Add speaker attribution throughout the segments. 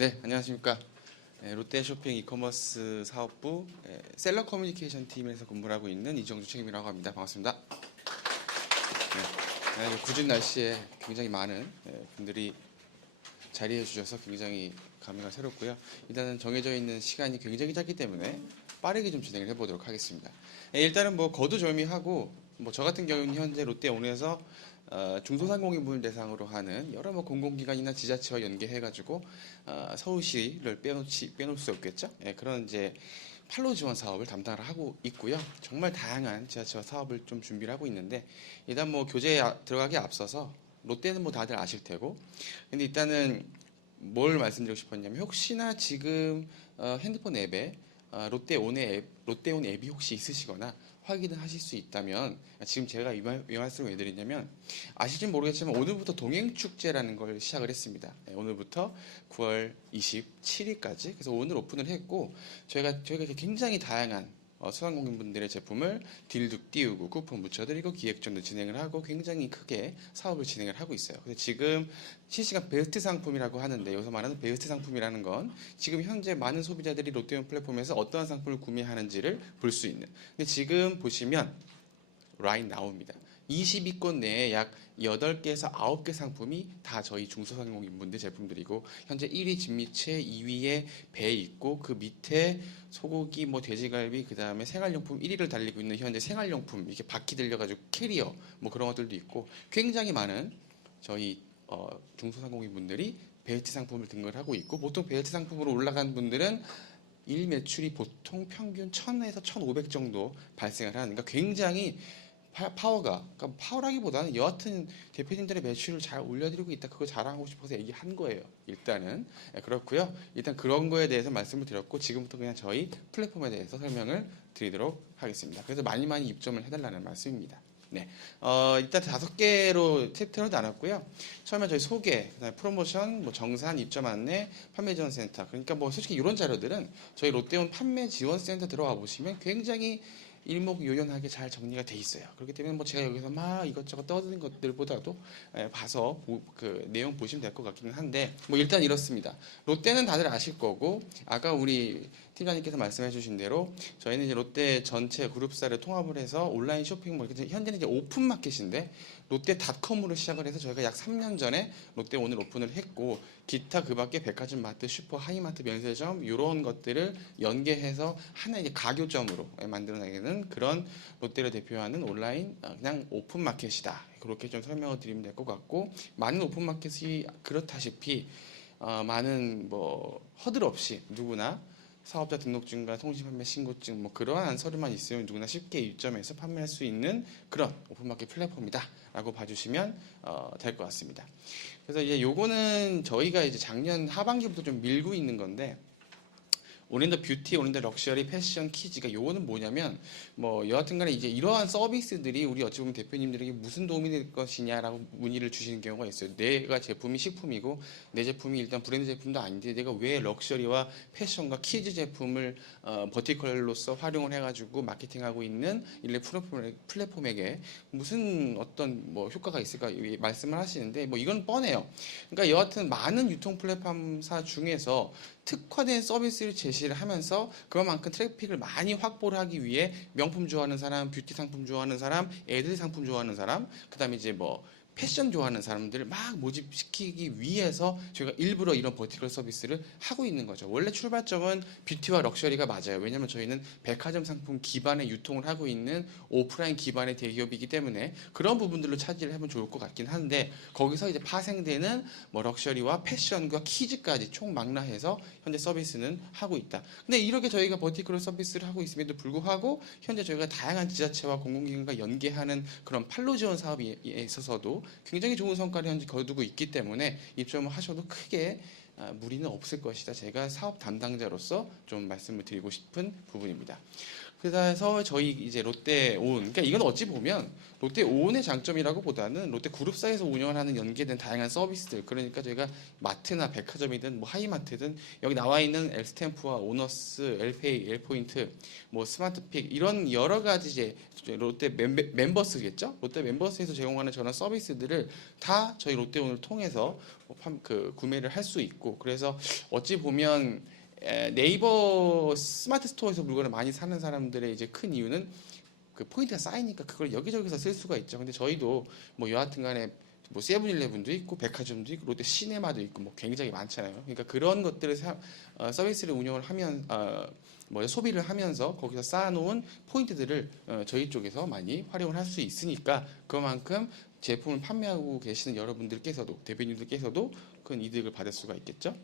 Speaker 1: 네, 안녕하십니까. 네, 롯데 쇼핑 이커머스 사업부 네, 셀러 커뮤니케이션 팀에서 근무를 하고 있는 이정주 책임이라고 합니다. 반갑습니다. 네, 네, 굳은 날씨에 굉장히 많은 네, 분들이 자리해 주셔서 굉장히 감회가 새롭고요. 일단은 정해져 있는 시간이 굉장히 짧기 때문에 빠르게 좀 진행을 해보도록 하겠습니다. 네, 일단은 뭐 거두절미하고 뭐 저 같은 경우는 현재 롯데온에서 어, 중소상공인분을 대상으로 하는 여러 뭐 공공기관이나 지자체와 연계해가지고 어, 서울시를 빼놓지 빼놓을 수 없겠죠. 예, 그런 이제 팔로 지원 사업을 담당을 하고 있고요. 정말 다양한 지자체와 사업을 좀 준비를 하고 있는데 일단 뭐 교재에 아- 들어가기 앞서서 롯데는 뭐 다들 아실 테고 근데 일단은 뭘 말씀드리고 싶었냐면 혹시나 지금 어, 핸드폰 앱에 어, 롯데온의 앱, 롯데온 앱이 혹시 있으시거나 확인을 하실 수 있다면 지금 제가 이, 말, 이 말씀을 왜 드리냐면 아실지 모르겠지만 오늘부터 동행축제라는 걸 시작을 했습니다. 네, 오늘부터 9월 27일까지 그래서 오늘 오픈을 했고 저희가 저희가 굉장히 다양한 어, 소상공인분들의 제품을 딜도 띄우고 쿠폰 묻혀드리고 기획전도 진행을 하고 굉장히 크게 사업을 진행을 하고 있어요. 그래서 지금 실시간 베스트 상품이라고 하는데 여기서 말하는 베스트 상품이라는 건 지금 현재 많은 소비자들이 롯데온 플랫폼에서 어떠한 상품을 구매하는지를 볼 수 있는. 근데 지금 보시면 라인 나옵니다. 20위권 내에 약 8개에서 9개 상품이 다 저희 중소상공인분들 제품들이고 현재 1위 진미채, 2위에 배 있고 그 밑에 소고기, 뭐 돼지갈비, 그 다음에 생활용품 1위를 달리고 있는 현재 생활용품 이렇게 바퀴 들려가지고 캐리어 뭐 그런 것들도 있고 굉장히 많은 저희 어, 중소상공인분들이 벨트 상품을 등록을 하고 있고 보통 벨트 상품으로 올라간 분들은 일 매출이 보통 평균 1000에서 1500 정도 발생을 하는 그러니까 굉장히 파- 파워가 그러니까 파워라기보다는 여하튼 대표님들의 매출을 잘 올려드리고 있다. 그거 자랑하고 싶어서 얘기한 거예요. 일단은. 예, 그렇고요. 일단 그런 거에 대해서 말씀을 드렸고 지금부터 그냥 저희 플랫폼에 대해서 설명을 드리도록 하겠습니다. 그래서 많이 많이 입점을 해달라는 말씀입니다. 네, 어, 일단 다섯 개로 챕터로 나눴고요. 처음에 저희 소개, 그다음에 프로모션, 뭐 정산, 입점 안내, 판매 지원 센터. 그러니까 뭐 솔직히 이런 자료들은 저희 롯데온 판매 지원 센터 들어가 보시면 굉장히 일목요연하게 잘 정리가 돼 있어요. 그렇기 때문에 뭐 제가 여기서 막 이것저것 떠드는 것들보다도 예, 봐서 보- 그 내용 보시면 될 것 같기는 한데 뭐 일단 이렇습니다. 롯데는 다들 아실 거고 아까 우리 팀장님께서 말씀해 주신 대로 저희는 이제 롯데 전체 그룹사를 통합을 해서 온라인 쇼핑몰 현재는 이제 오픈 마켓인데 롯데닷컴으로 시작을 해서 저희가 약 3년 전에 롯데 오늘 오픈을 했고 기타 그밖에 백화점 마트, 슈퍼, 하이마트, 면세점 이런 것들을 연계해서 하나의 가교점으로 만들어내는 그런 롯데를 대표하는 온라인 어, 그냥 오픈 마켓이다. 그렇게 좀 설명을 드리면 될 것 같고 많은 오픈 마켓이 그렇다시피 어, 많은 뭐 허들 없이 누구나 사업자 등록증과 통신 판매 신고증 뭐 그러한 서류만 있으면 누구나 쉽게 입점해서 판매할 수 있는 그런 오픈마켓 플랫폼이다라고 봐주시면 어, 될 것 같습니다. 그래서 이제 요거는 저희가 이제 작년 하반기부터 좀 밀고 있는 건데 올인더 뷰티, 올인더 럭셔리, 패션, 키즈가 요거는 뭐냐면 뭐 여하튼간에 이제 이러한 서비스들이 우리 어찌 보면 대표님들에게 무슨 도움이 될 것이냐라고 문의를 주시는 경우가 있어요. 내가 제품이 식품이고 내 제품이 일단 브랜드 제품도 아닌데 내가 왜 럭셔리와 패션과 키즈 제품을 어, 버티컬로서 활용을 해가지고 마케팅하고 있는 일레 플랫폼, 플랫폼에게 무슨 어떤 뭐 효과가 있을까 이 말씀을 하시는데 뭐 이건 뻔해요. 그러니까 여하튼 많은 유통 플랫폼사 중에서 특화된 서비스를 제시를 하면서 그만큼 트래픽을 많이 확보를 하기 위해 명품 좋아하는 사람, 뷰티 상품 좋아하는 사람, 애들 상품 좋아하는 사람, 그다음에 이제 뭐 패션 좋아하는 사람들을 막 모집시키기 위해서 저희가 일부러 이런 버티컬 서비스를 하고 있는 거죠. 원래 출발점은 뷰티와 럭셔리가 맞아요. 왜냐하면 저희는 백화점 상품 기반의 유통을 하고 있는 오프라인 기반의 대기업이기 때문에 그런 부분들로 차지를 하면 좋을 것 같긴 한데 거기서 이제 파생되는 뭐 럭셔리와 패션과 키즈까지 총 망라해서 현재 서비스는 하고 있다. 근데 이렇게 저희가 버티컬 서비스를 하고 있음에도 불구하고 현재 저희가 다양한 지자체와 공공기관과 연계하는 그런 팔로 지원 사업에 있어서도 굉장히 좋은 성과를 현재 거두고 있기 때문에 입점을 하셔도 크게 아, 무리는 없을 것이다. 제가 사업 담당자로서 좀 말씀을 드리고 싶은 부분입니다. 그래서 저희 이제 롯데 온, 그러니까 이건 어찌 보면 롯데 온의 장점이라고 보다는 롯데 그룹사에서 운영을 하는 연계된 다양한 서비스들, 그러니까 저희가 마트나 백화점이든 뭐 하이마트든 여기 나와 있는 엘스탬프와 오너스, 엘페이, 엘포인트, 뭐 스마트픽 이런 여러 가지 이제 롯데 멤버, 멤버스겠죠? 롯데 멤버스에서 제공하는 저런 서비스들을 다 저희 롯데 온을 통해서 뭐 판- 그 구매를 할 수 있고 그래서 어찌 보면 에, 네이버 스마트 스토어에서 물건을 많이 사는 사람들의 이제 큰 이유는 그 포인트가 쌓이니까 그걸 여기저기서 쓸 수가 있죠. 근데 저희도 뭐 여하튼간에 뭐 세븐일레븐도 있고 백화점도 있고 롯데 시네마도 있고 뭐 굉장히 많잖아요. 그러니까 그런 것들을 사- 어, 서비스를 운영을 하면 어, 뭐 소비를 하면서 거기서 쌓아놓은 포인트들을 어, 저희 쪽에서 많이 활용을 할 수 있으니까 그만큼 제품을 판매하고 계시는 여러분들께서도 대표님들께서도 큰 이득을 받을 수가 있겠죠.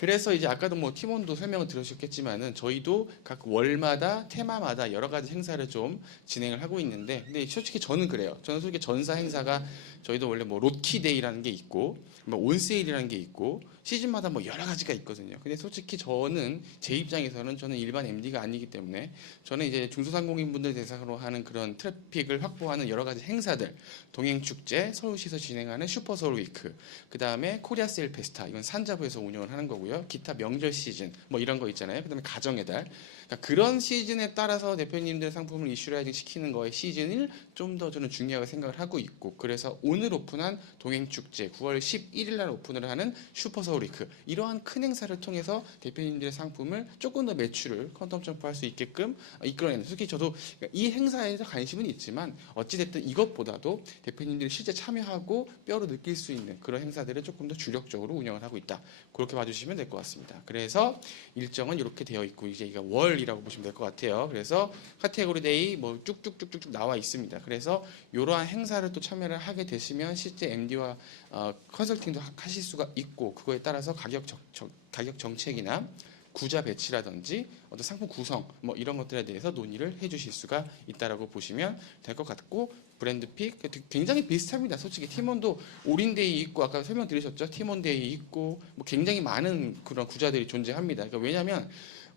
Speaker 1: 그래서 이제 아까도 뭐 팀원도 설명을 들으셨겠지만은 저희도 각 월마다 테마마다 여러 가지 행사를 좀 진행을 하고 있는데 근데 솔직히 저는 그래요. 저는 솔직히 전사 행사가 저희도 원래 뭐 롯키데이라는 게 있고 뭐 온세일이라는 게 있고 시즌마다 뭐 여러 가지가 있거든요. 근데 솔직히 저는 제 입장에서는 저는 일반 MD가 아니기 때문에 저는 이제 중소상공인분들 대상으로 하는 그런 트래픽을 확보하는 여러 가지 행사들 동행 축제, 서울시에서 진행하는 슈퍼 서울 위크, 그 다음에 코리아 세일 페스타 이건 산자부에서 운영을 하는 거고요. 기타 명절 시즌 뭐 이런 거 있잖아요. 그다음에 가정의 달. 그러니까 그런 시즌에 따라서 대표님들 상품을 이슈라이징 시키는 거의 시즌을 좀 더 저는 중요하게 생각을 하고 있고 그래서 오늘 오픈한 동행 축제 9월 11일 날 오픈을 하는 슈퍼 서울 위크 이러한 큰 행사를 통해서 대표님들의 상품을 조금 더 매출을 컨텀 점프할 수 있게끔 이끌어내는 솔직히 저도 이 행사에서 관심은 있지만 어찌됐든 이것보다도 대표님들이 실제 참여하고 뼈로 느낄 수 있는 그런 행사들을 조금 더 주력적으로 운영을 하고 있다. 그렇게 봐주시면 될 것 같습니다. 그래서 일정은 이렇게 되어 있고 이제 이가 월이라고 보시면 될 것 같아요. 그래서 카테고리 데이 뭐 쭉쭉쭉쭉쭉 나와 있습니다. 그래서 이러한 행사를 또 참여를 하게 되시면 실제 MD와 어, 컨설팅도 하- 하실 수가 있고 그거에 따라서 가격 정, 정- 가격 정책이나 구자 배치라든지 어떤 상품 구성 뭐 이런 것들에 대해서 논의를 해주실 수가 있다라고 보시면 될 것 같고 브랜드 픽 굉장히 비슷합니다. 솔직히 팀원도 올인데이 있고 아까 설명드리셨죠? 팀원데이 있고 뭐 굉장히 많은 그런 구자들이 존재합니다. 그러니까 왜냐하면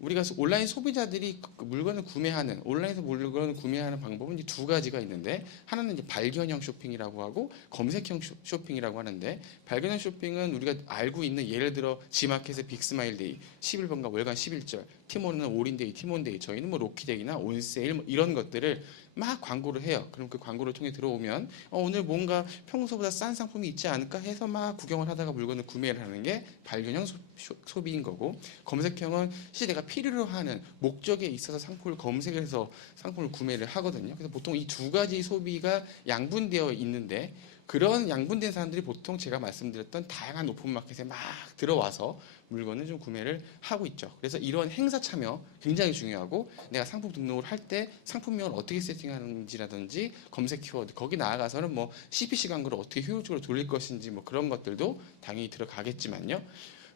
Speaker 1: 우리가 온라인 소비자들이 그- 그 물건을 구매하는 온라인에서 물건을 구매하는 방법은 이제 두 가지가 있는데 하나는 이제 발견형 쇼핑이라고 하고 검색형 쇼- 쇼핑이라고 하는데 발견형 쇼핑은 우리가 알고 있는 예를 들어 지마켓의 빅스마일데이 11번가 월간 11절 티몬은 올인데이 티몬데이 저희는 뭐 로키데이나 온세일 뭐 이런 것들을 막 광고를 해요. 그럼 그 광고를 통해 들어오면 어, 오늘 뭔가 평소보다 싼 상품이 있지 않을까 해서 막 구경을 하다가 물건을 구매를 하는 게 발견형 소, 쇼- 소비인 거고 검색형은 실제 내가 필요로 하는 목적에 있어서 상품을 검색해서 상품을 구매를 하거든요. 그래서 보통 이 두 가지 소비가 양분되어 있는데 그런 양분된 사람들이 보통 제가 말씀드렸던 다양한 오픈마켓에 막 들어와서 물건을 좀 구매를 하고 있죠. 그래서 이런 행사 참여 굉장히 중요하고 내가 상품 등록을 할 때 상품명을 어떻게 세팅하는지라든지 검색 키워드 거기 나아가서는 뭐 CPC 광고를 어떻게 효율적으로 돌릴 것인지 뭐 그런 것들도 당연히 들어가겠지만요.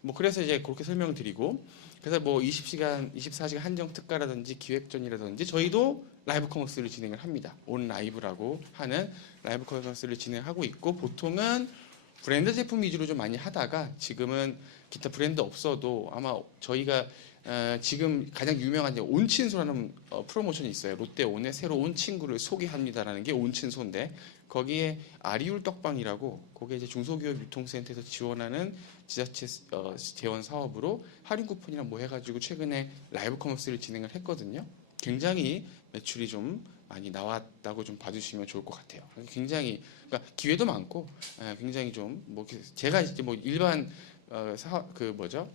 Speaker 1: 뭐 그래서 이제 그렇게 설명을 드리고 그래서 뭐 20시간, 24시간 한정 특가라든지 기획전이라든지 저희도 라이브 커머스를 진행을 합니다. 온 라이브라고 하는 라이브 커머스를 진행하고 있고 보통은 브랜드 제품 위주로 좀 많이 하다가 지금은 기타 브랜드 없어도 아마 저희가 어, 지금 가장 유명한 이제 온친소라는 어, 프로모션이 있어요. 롯데온의 새로 온 친구를 소개합니다라는 게 온친소인데 거기에 아리울 떡방이라고 거기에 이제 중소기업 유통센터에서 지원하는 지자체 어, 재원 사업으로 할인 쿠폰이랑 뭐 해가지고 최근에 라이브 커머스를 진행을 했거든요. 굉장히 매출이 좀 많이 나왔다고 좀 봐주시면 좋을 것 같아요. 굉장히 그러니까 기회도 많고 예, 굉장히 좀 뭐 제가 이제 뭐 일반 어, 사 그 뭐죠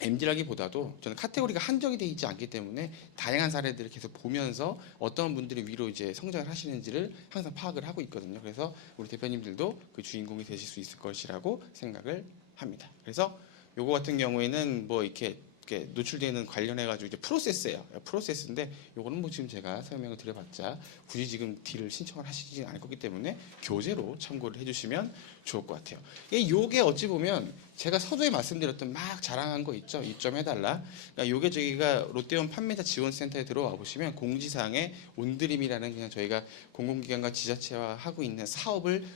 Speaker 1: MD라기보다도 저는 카테고리가 한정이 되어 있지 않기 때문에 다양한 사례들을 계속 보면서 어떤 분들이 위로 이제 성장을 하시는지를 항상 파악을 하고 있거든요. 그래서 우리 대표님들도 그 주인공이 되실 수 있을 것이라고 생각을 합니다. 그래서 요거 같은 경우에는 뭐 이렇게 노출되는 관련해 가지고 이제 프로세스예요. 프로세스인데 요거는 뭐 지금 제가 설명을 드려봤자 굳이 지금 딜을 신청을 하시지 않을 거기 때문에 교재로 참고를 해주시면 좋을 것 같아요. 이게 어찌 보면 제가 서두에 말씀드렸던 막 자랑한 거 있죠. 입점해달라. 그러니까 요게 저희가 롯데온 판매자 지원센터에 들어와 보시면 공지사항에 온드림이라는 그냥 저희가 공공기관과 지자체와 하고 있는 사업을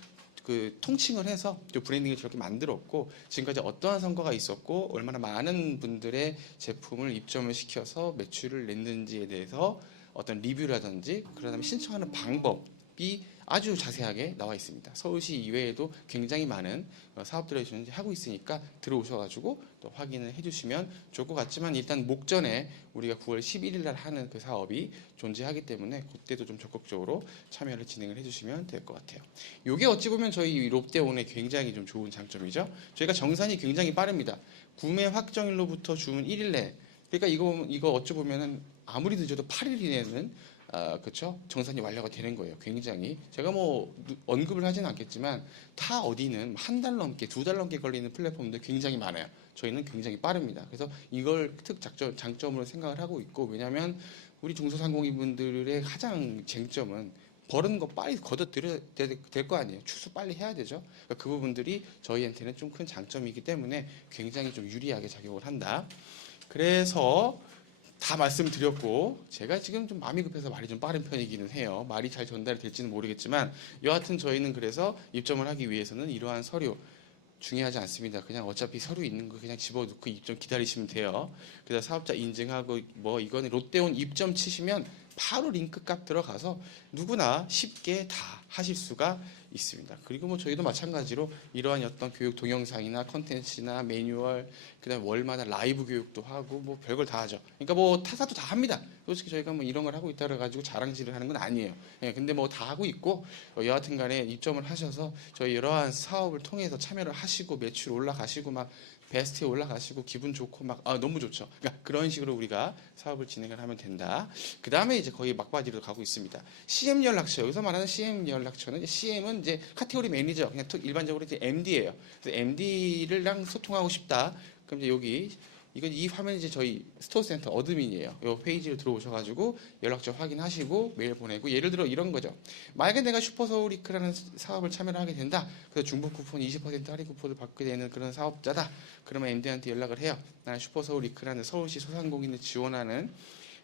Speaker 1: 그 통칭을 해서 또 브랜딩을 저렇게 만들었고 지금까지 어떠한 성과가 있었고 얼마나 많은 분들의 제품을 입점을 시켜서 매출을 냈는지에 대해서 어떤 리뷰라든지 그다음에 신청하는 방법이 아주 자세하게 나와 있습니다. 서울시 이외에도 굉장히 많은 어, 사업들을 지금 하고 있으니까 들어오셔가지고 또 확인을 해주시면 좋을 것 같지만 일단 목전에 우리가 9월 11일 날 하는 그 사업이 존재하기 때문에 그때도 좀 적극적으로 참여를 진행을 해주시면 될 것 같아요. 이게 어찌 보면 저희 롯데온의 굉장히 좀 좋은 장점이죠. 저희가 정산이 굉장히 빠릅니다. 구매 확정일로부터 주문 1일 내. 그러니까 이거 이거 어찌 보면은 아무리 늦어도 8일 이내는 아, 그렇죠. 정산이 완료가 되는 거예요. 굉장히 제가 뭐 누- 언급을 하지는 않겠지만 타 어디는 한 달 넘게 두 달 넘게 걸리는 플랫폼들 굉장히 많아요. 저희는 굉장히 빠릅니다. 그래서 이걸 특 장점, 장점으로 생각을 하고 있고 왜냐하면 우리 중소상공인분들의 가장 쟁점은 버는 거 빨리 걷어들여야 될 거 아니에요. 추수 빨리 해야 되죠. 그러니까 그 부분들이 저희한테는 좀 큰 장점이기 때문에 굉장히 좀 유리하게 작용을 한다. 그래서 다 말씀드렸고 제가 지금 좀 마음이 급해서 말이 좀 빠른 편이기는 해요. 말이 잘 전달이 될지는 모르겠지만 여하튼 저희는 그래서 입점을 하기 위해서는 이러한 서류 중요하지 않습니다. 그냥 어차피 서류 있는 거 그냥 집어넣고 입점 기다리시면 돼요. 그래서 사업자 인증하고 뭐 이거는 롯데온 입점 치시면 바로 링크 값 들어가서 누구나 쉽게 다 하실 수가 있습니다. 그리고 뭐 저희도 마찬가지로 이러한 어떤 교육 동영상이나 컨텐츠나 매뉴얼 그다음에 월마다 라이브 교육도 하고 뭐 별걸 다 하죠. 그러니까 뭐 타사도 다 합니다. 솔직히 저희가 뭐 이런 걸 하고 있다 그래 가지고 자랑질을 하는 건 아니에요. 예, 근데 뭐 다 하고 있고 어, 여하튼간에 입점을 하셔서 저희 이러한 사업을 통해서 참여를 하시고 매출 올라가시고 막 베스트에 올라가시고 기분 좋고 막 아, 너무 좋죠. 그러니까 그런 식으로 우리가 사업을 진행을 하면 된다. 그 다음에 이제 거의 막바지로 가고 있습니다. CM 연락처 여기서 말하는 CM 연락처는 CM은 이제 카테고리 매니저 그냥 톡- 일반적으로 이제 MD예요. 그래서 MD를랑 소통하고 싶다. 그럼 이제 여기 이건 이 화면이 이제 저희 스토어 센터 어드민이에요. 이 페이지로 들어오셔가지고 연락처 확인하시고 메일 보내고 예를 들어 이런 거죠. 만약에 내가 슈퍼서울이크라는 사업을 참여를 하게 된다. 그래서 중복 쿠폰 20% 할인 쿠폰을 받게 되는 그런 사업자다. 그러면 MD한테 연락을 해요. 나는 슈퍼서울이크라는 서울시 소상공인을 지원하는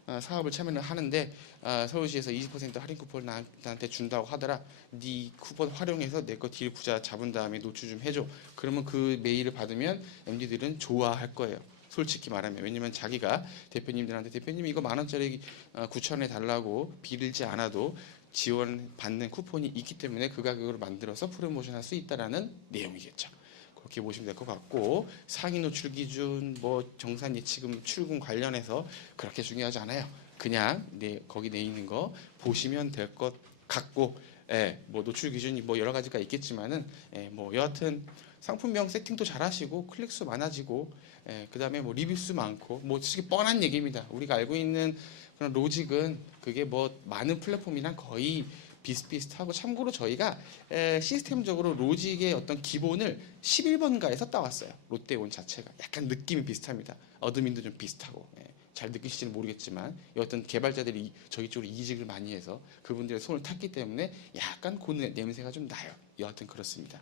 Speaker 1: 어, 사업을 참여를 하는데 어, 서울시에서 20% 할인 쿠폰을 나- 나한테 준다고 하더라. 네 쿠폰 활용해서 내 거 딜 부자 잡은 다음에 노출 좀 해줘. 그러면 그 메일을 받으면 MD들은 좋아할 거예요. 솔직히 말하면 왜냐면 자기가 대표님들한테 대표님 이거 만 원짜리 어, 9천 원에 달라고 빌지 않아도 지원 받는 쿠폰이 있기 때문에 그 가격으로 만들어서 프로모션 할 수 있다라는 내용이겠죠. 그렇게 보시면 될 것 같고 상위 노출 기준 뭐 정산 예치금 출금 관련해서 그렇게 중요하지 않아요. 그냥 네, 거기 내 있는 거 보시면 될 것 같고 예, 뭐 노출 기준이 뭐 여러 가지가 있겠지만은 예, 뭐 여하튼 상품명 세팅도 잘하시고 클릭 수 많아지고 예, 그다음에 뭐 리뷰 수 많고 뭐 솔직히 뻔한 얘기입니다. 우리가 알고 있는 그런 로직은 그게 뭐 많은 플랫폼이랑 거의 비슷비슷하고 참고로 저희가 에, 시스템적으로 로직의 어떤 기본을 11번가에서 따왔어요. 롯데온 자체가 약간 느낌이 비슷합니다. 어드민도 좀 비슷하고 예, 잘 느끼실지는 모르겠지만 어떤 개발자들이 이- 저희 쪽으로 이직을 많이 해서 그분들의 손을 탔기 때문에 약간 그 내- 냄새가 좀 나요. 여하튼 그렇습니다.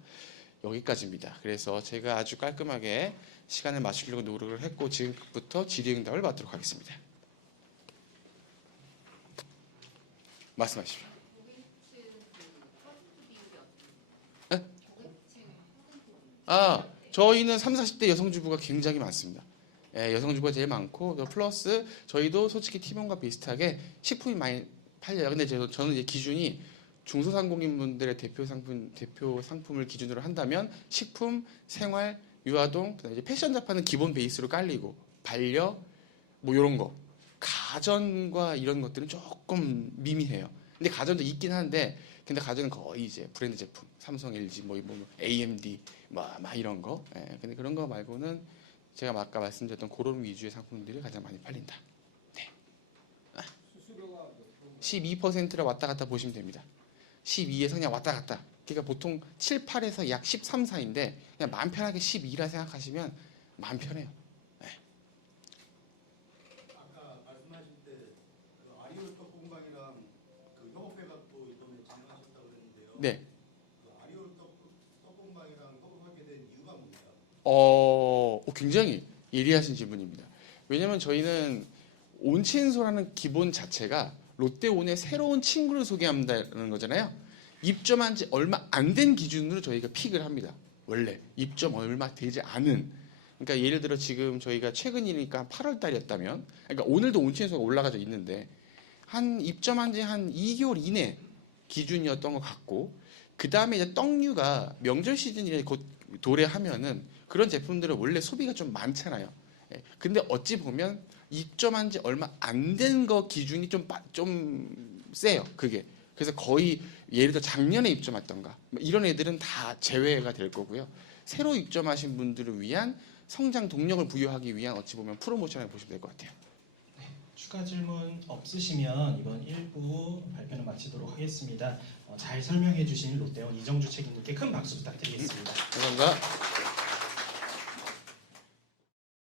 Speaker 1: 여기까지입니다. 그래서 제가 아주 깔끔하게 시간을 맞추려고 노력을 했고 지금부터 질의응답을 받도록 하겠습니다. 말씀하십시오. 네? 아, 저희는 3, 40대 여성주부가 굉장히 많습니다. 예, 여성 주부가 제일 많고 또 플러스 저희도 솔직히 팀원과 비슷하게 식품이 많이 팔려요. 근데 저, 저는 이제 기준이 중소상공인분들의 대표 상품 대표 상품을 기준으로 한다면 식품, 생활, 유아동, 그다음에 이제 패션 잡하는 기본 베이스로 깔리고 반려 뭐 이런 거 가전과 이런 것들은 조금 미미해요. 근데 가전도 있긴 한데 근데 가전은 거의 이제 브랜드 제품 삼성, LG 뭐, 뭐 AMD 뭐, 막 이런 거. 예, 근데 그런 거 말고는 제가 아까 말씀드렸던 그런 위주의 상품들이 가장 많이 팔린다. 네. 12%라 왔다 갔다 보시면 됩니다. 12에서 그냥 왔다 갔다. 그러니까 보통 7, 8에서 약 13, 4인데 그냥 마음 편하게 12라 생각하시면 마음 편해요.
Speaker 2: 아까 말씀하실 때그 아리오 떡볶이랑 그 협업회가 또 이번에 진행하셨다고 그랬는데요.
Speaker 1: 네.
Speaker 2: 그 아리오 떡- 떡볶이랑 협업하게 된 이유가 뭔가요?
Speaker 1: 어, 어, 굉장히 예리하신 질문입니다. 왜냐면 저희는 온친소라는 기본 자체가 롯데온의 새로운 친구를 소개한다는 거잖아요. 입점한 지 얼마 안 된 기준으로 저희가 픽을 합니다. 원래 입점 얼마 되지 않은 그러니까 예를 들어 지금 저희가 최근이니까 8월 달이었다면 그러니까 오늘도 온친소가 올라가져 있는데 한 입점한 지 한 2개월 이내 기준이었던 것 같고 그 다음에 이제 떡류가 명절 시즌에 곧 도래하면은 그런 제품들은 원래 소비가 좀 많잖아요. 예. 근데 어찌 보면 입점한 지 얼마 안 된 거 기준이 좀, 빠- 좀 세요. 그게. 그래서 거의 예를 들어 작년에 입점했던가 뭐 이런 애들은 다 제외가 될 거고요. 새로 입점하신 분들을 위한 성장 동력을 부여하기 위한 어찌 보면 프로모션을 보시면 될 것 같아요.
Speaker 3: 추가 질문 없으시면 이번 1부 발표는 마치도록 하겠습니다. 어, 잘 설명해 주신 롯데원 이정주 책임님께 큰 박수 부탁드리겠습니다.
Speaker 1: 감사합니다.